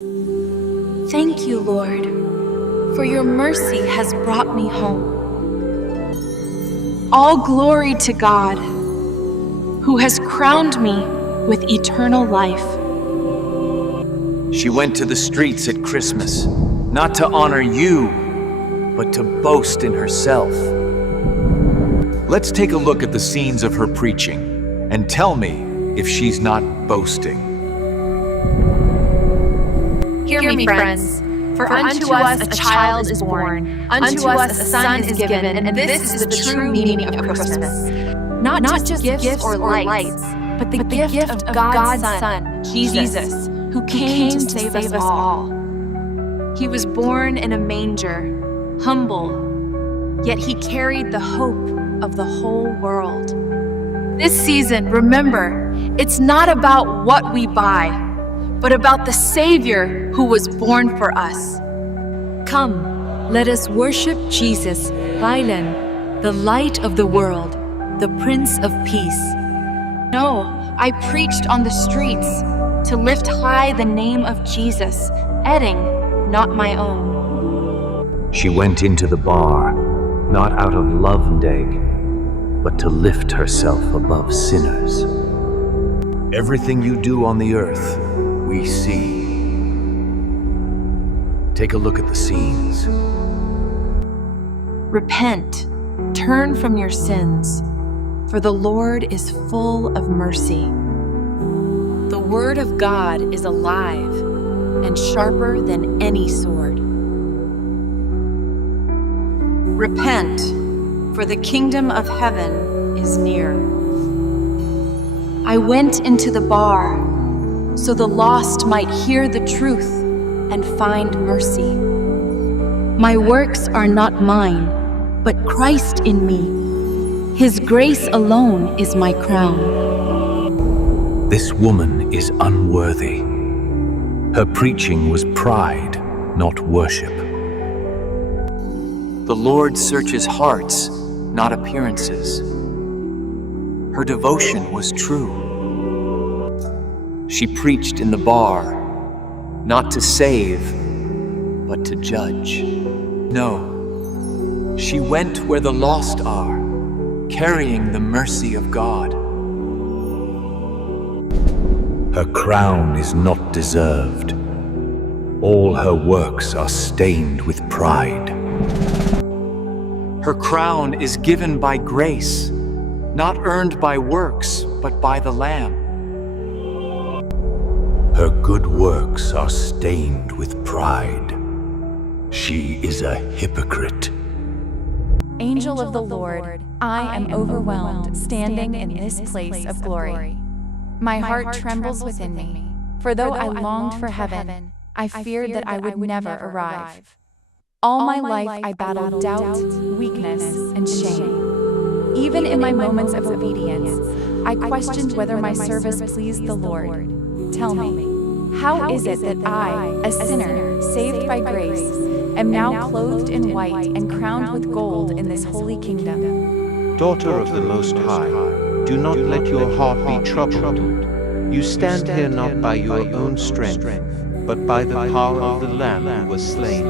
Thank you, Lord, for your mercy has brought me home. All glory to God, who has crowned me with eternal life. She went to the streets at Christmas, not to honor you, but to boast in herself. Let's take a look at the scenes of her preaching, and tell me if she's not boasting. Hear me, friends. For unto us a child is born, unto us a son is given, and this is the true meaning of Christmas. Not just gifts or lights, but the gift of God's Son, Jesus, who came to save us all. He was born in a manger, humble, yet he carried the hope of the whole world. This season, remember, it's not about what we buy, but about the Savior who was born for us. Come, let us worship Jesus, Bailen, the light of the world, the Prince of Peace. No, I preached on the streets to lift high the name of Jesus, Edding, not my own. She went into the bar, not out of Lovendag, but to lift herself above sinners. Everything you do on the earth, we see. Take a look at the scenes. Repent, turn from your sins, for the Lord is full of mercy. The word of God is alive and sharper than any sword. Repent, for the kingdom of heaven is near. I went into the bar, so the lost might hear the truth and find mercy. My works are not mine, but Christ in me. His grace alone is my crown. This woman is unworthy. Her preaching was pride, not worship. The Lord searches hearts, not appearances. Her devotion was true. She preached in the bar, not to save, but to judge. No, she went where the lost are, carrying the mercy of God. Her crown is not deserved. All her works are stained with pride. Her crown is given by grace, not earned by works, but by the Lamb. Her good works are stained with pride. She is a hypocrite. Angel of the Lord, I am overwhelmed standing in this place of glory. My heart trembles within me, for though I longed for heaven, I feared that I would never arrive. All my life I battled doubt, weakness, and shame. Even in my moments of obedience, I questioned whether my service pleased the Lord. Tell me, how is it that I, a sinner, saved by grace, am now clothed in white and crowned with gold in this holy kingdom? Daughter of the Most High, do not let your heart be troubled. You stand here not by your own strength, but by the power of the Lamb who was slain.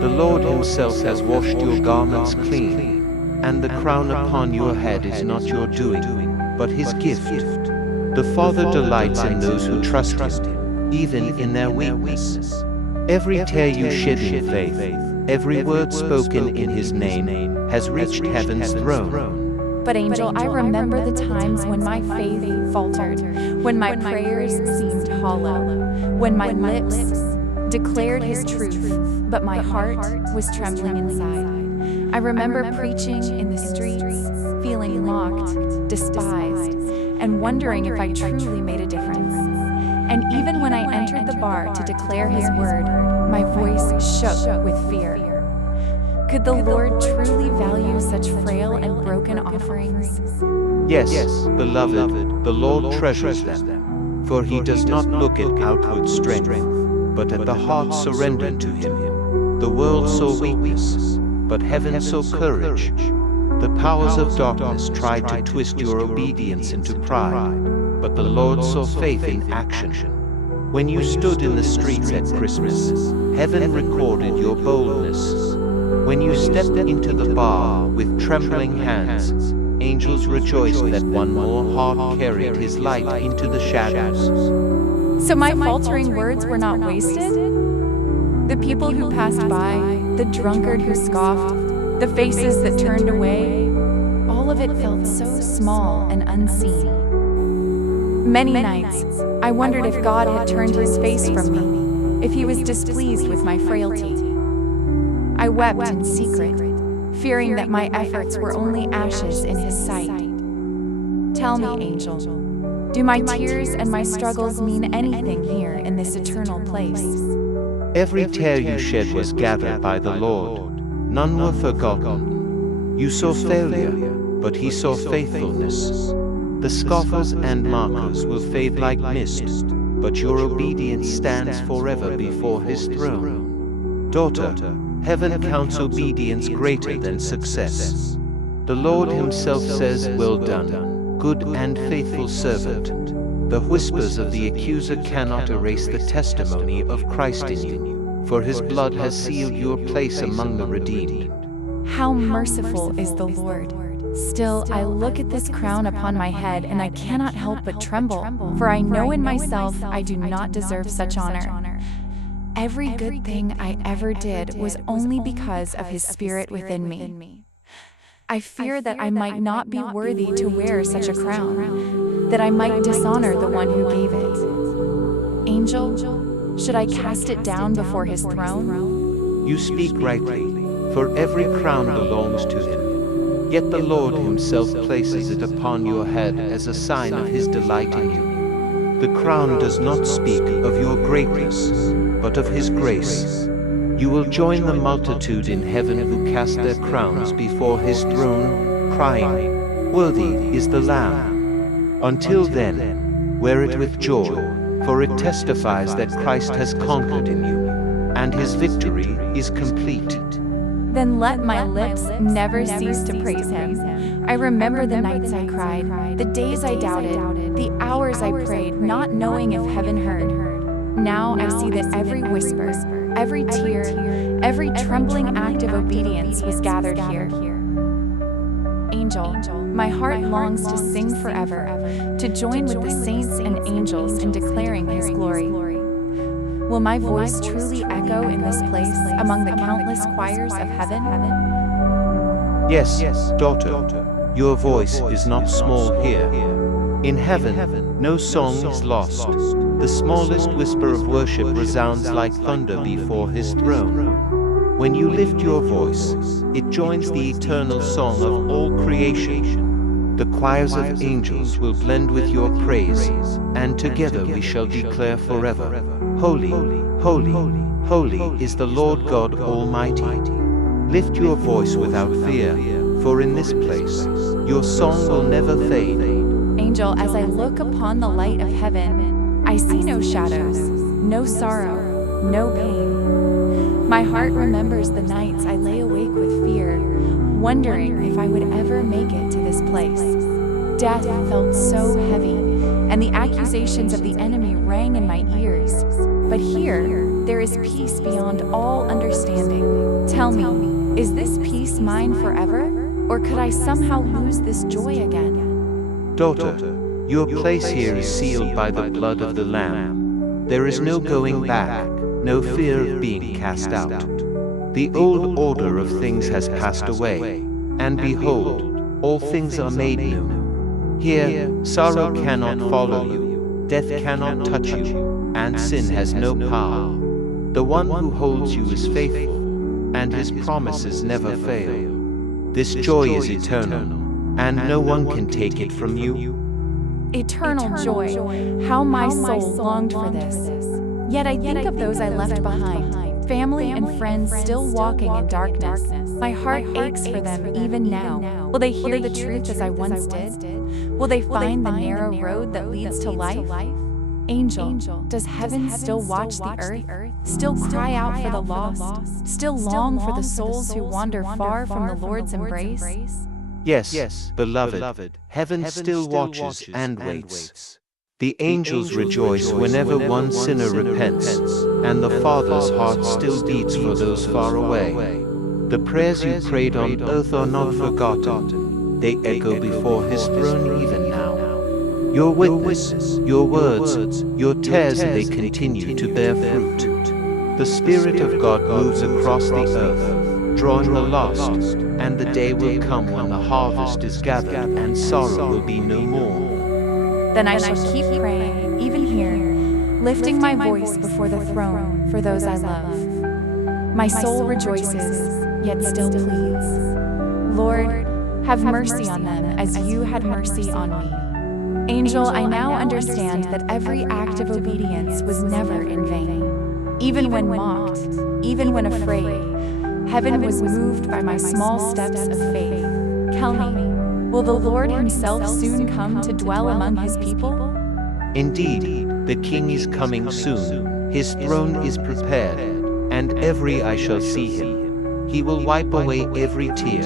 The Lord himself has washed your garments clean, and the crown upon your head is not your doing, but his gift. The Father delights in those who trust him, even in their weakness. Every tear you shed in faith, every word spoken in his name, has reached heaven's throne. But angel, I remember the times when my faith faltered, when my prayers seemed hollow, when my lips declared his truth, but my heart was trembling inside. I remember preaching in the streets, feeling mocked, despised, and wondering if I truly made a difference. And even when I entered the bar to declare his word, my voice shook with fear. Could the Lord truly value such frail and broken offerings? Yes, beloved, the Lord treasures them, for he does not look at outward strength, but at the heart surrendered to him. The world saw weakness, but heaven saw courage. The powers of darkness tried to twist your obedience into pride, but the Lord saw faith in action. When you stood in the streets at Christmas, heaven recorded your boldness. When you stepped into the bar with trembling hands, angels rejoiced that one more heart carried his light into the shadows. So my faltering words were not wasted? The people who passed by, the drunkard who scoffed, the faces that turned away, all of it felt so small and unseen. Many nights, I wondered if God had turned his face from me, if he was displeased with my frailty. I wept in secret, fearing that my efforts were only ashes in his sight. Tell me, angel, do my tears and my struggles mean anything here in this eternal place? Every tear you shed was gathered by the Lord. None were forgotten. You saw failure, but he saw faithfulness. The scoffers and mockers will fade like mist, but your obedience stands forever before his throne. Daughter, heaven counts obedience greater than success. The Lord himself says, "Well done, good and faithful servant." The whispers of the accuser cannot erase the testimony of Christ in you, for his blood has sealed your place among the redeemed. How merciful is the Lord! Still, I look at this crown upon my head and I cannot help but tremble, for I know in myself I do not deserve such honor. Every good thing I ever did was only because of his Spirit within me. I fear that I might not be worthy to wear such a crown, that I might dishonor the one who gave it. Angel, should I cast it down before his throne? You speak rightly, for every crown belongs to him. Yet the Lord himself places it upon your head as a sign of his delight in you. The crown does not speak of your greatness, but of his grace. You will join the multitude in heaven who cast their crowns before his throne, crying, "Worthy is the Lamb." Until then, wear it with joy, for it testifies that Christ has conquered in you, and his victory is complete. Then let my lips never cease to praise him. I remember the nights I cried, the days I doubted, the hours I prayed, not knowing if heaven heard. Now I see that every whisper, every tear, every trembling act of obedience was gathered here. Angel, my heart longs to sing forever, to join with the saints and angels in declaring his glory. Will my voice truly echo in this place among the countless choirs of heaven? Yes, daughter, your voice is not small here. In heaven, no song is lost. The smallest whisper of worship resounds like thunder before his throne. When you lift your voice, it joins the eternal song of all creation. The choirs of angels will blend with your praise, and together we shall declare forever, "Holy, holy, holy is the Lord God Almighty." Lift your voice without fear, for in this place, your song will never fade. Angel, as I look upon the light of heaven, I see no shadows, no sorrow, no pain. My heart remembers the nights I lay awake with fear, wondering if I would ever make it to this place. Death felt so heavy, and the accusations of the enemy rang in my ears. But here, there is peace beyond all understanding. Tell me, is this peace mine forever, or could I somehow lose this joy again? Daughter, your place here is sealed by the blood of the Lamb. There is no going back, no fear of being cast out. The old order of things has passed away, and behold, all things are made new. Here, sorrow cannot follow you, death cannot touch you, and sin has no power. The one who holds you is faithful, and his promises never fail. This joy is eternal, and no one can take it from you. Eternal joy, how my soul longed for this. Yet I think of those I left behind, family and friends still walking in darkness. My heart aches for them even now. Will they hear the truth as I once did? Will they find the narrow road that leads to life? Angel, does heaven still watch the earth? Still cry out for the lost? Still long for the souls who wander far from the Lord's embrace? Yes, beloved, heaven still watches and waits. The angels rejoice whenever one sinner repents, and the Father's heart still beats for those far away. The prayers you prayed on earth are not forgotten. They echo before His throne even now. Your witness, your words, your tears, they continue to bear fruit. The Spirit of God moves across the earth, drawing the lost, and the day will come when the harvest is gathered and sorrow will be no more. Then I shall keep praying, even here, lifting my voice before the throne for those I love. My soul rejoices, yet still pleads. Lord, have mercy on them as you had mercy on me. Angel, I now understand that every act of obedience was never in vain. Even when mocked, even when afraid, heaven was moved by my small steps of faith. Tell me, will the Lord Himself soon come to dwell among His people? Indeed, the King is coming soon. His throne is prepared, and every eye shall see Him. He will wipe away every tear,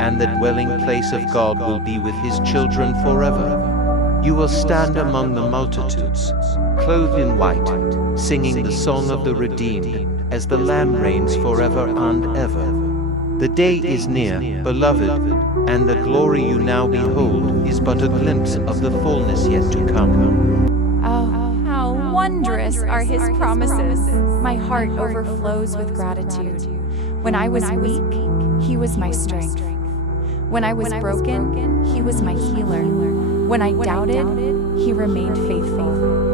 and the dwelling place of God will be with His children forever. You will stand among the multitudes, clothed in white, singing the song of the redeemed, as the Lamb reigns forever and ever. The day is near, beloved, and the glory you now behold is but a glimpse of the fullness yet to come. Oh, how wondrous are His promises! My heart overflows with gratitude. When I was weak, He was my strength. When I was broken, He was my healer. When I doubted, He remained faithful.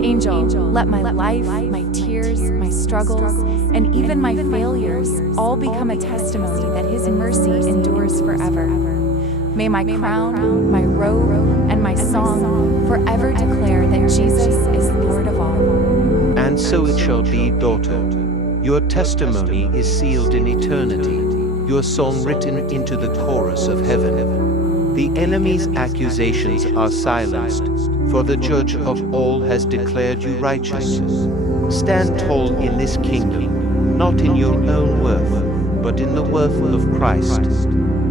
Angel, let my life, my tears, my struggles, and even my failures all become a testimony that His mercy endures forever. May my crown, my robe, and my song forever declare that Jesus is Lord of all. And so it shall be, daughter. Your testimony is sealed in eternity, your song written into the chorus of heaven. The enemy's accusations are silenced, for the Judge of all has declared you righteous. Stand tall in this kingdom, not in your own worth, but in the worth of Christ.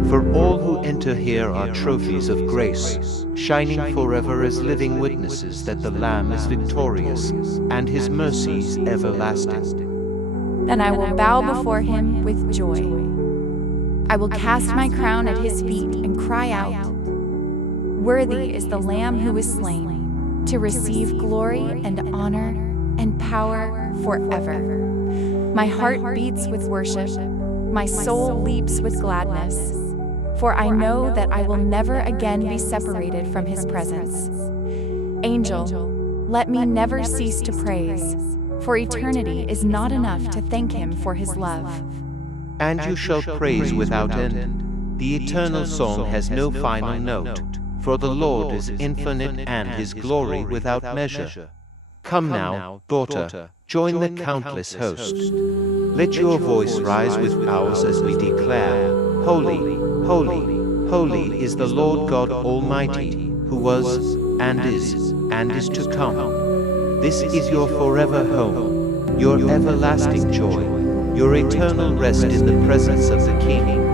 For all who enter here are trophies of grace, shining forever as living witnesses that the Lamb is victorious, and His mercy is everlasting. Then I will bow before Him with joy. I will cast my crown at His feet and cry out, "Worthy is the Lamb who was slain, to receive glory and honor and power forever." My heart beats with worship, my soul leaps with gladness, for I know that I will never again be separated from His presence. Angel, let me never cease to praise, for eternity is not enough to thank Him for His love. And you shall praise without end. The eternal song has no final note, for the Lord is infinite and His glory without measure. Come now, daughter, join the countless host. Let your voice rise with ours as we declare, "Holy, holy, holy is the Lord God Almighty, who was, and is to come." This is your forever home, your everlasting joy, your eternal rest in the presence of the King.